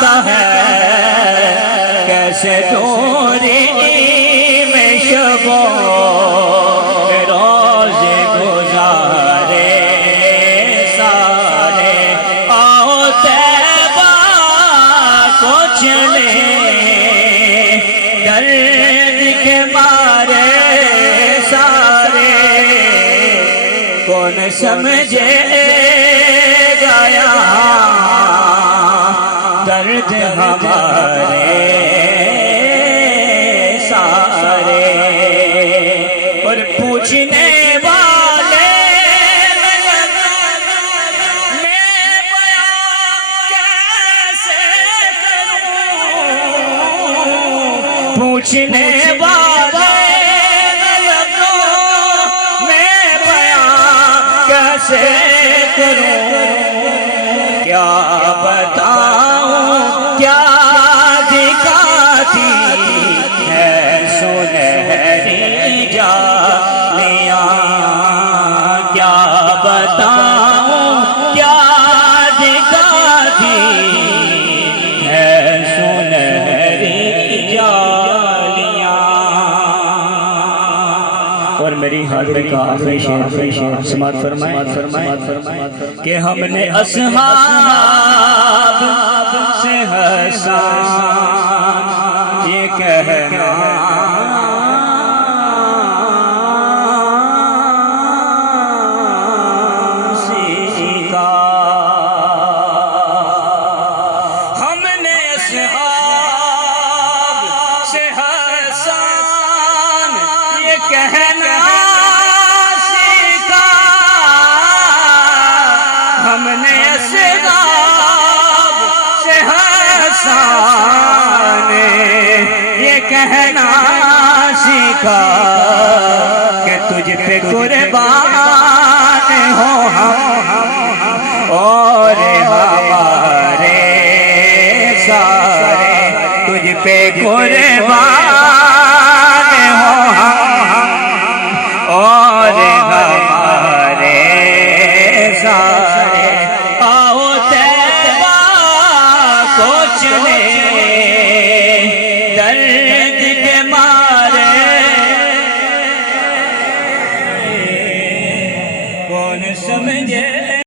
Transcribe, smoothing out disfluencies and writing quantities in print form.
जानता है कैसे दूरी में शबो रोज गुजारे सारे। आओ तैबा को चले दर्द के मारे सारे। कौन समझे गया दर्द हमारे सारे। और पूछने वाले मैं बयां कैसे करूं। पूछने वाले मैं बयां कैसे करूं। क्या बताऊं क्या दिखाती है सुनहरी जालियां। क्या बताऊं क्या दिखाती है सुनहरी जालियां। और मेरी हाजिरी का आखिरी शेर समात फरमाए कि हमने अस्हाब से हसान ये कहना सीखा। हमने अस्हाब से हसान ये कहना सीखा। हमने अस्हाब से हसान ये कहना सीखा कि तुझ पे कुर्बान हो हम और हमारे सारे। तुझ पे कुर्बान हो हम और हमारे सारे। आओ तैबा को चले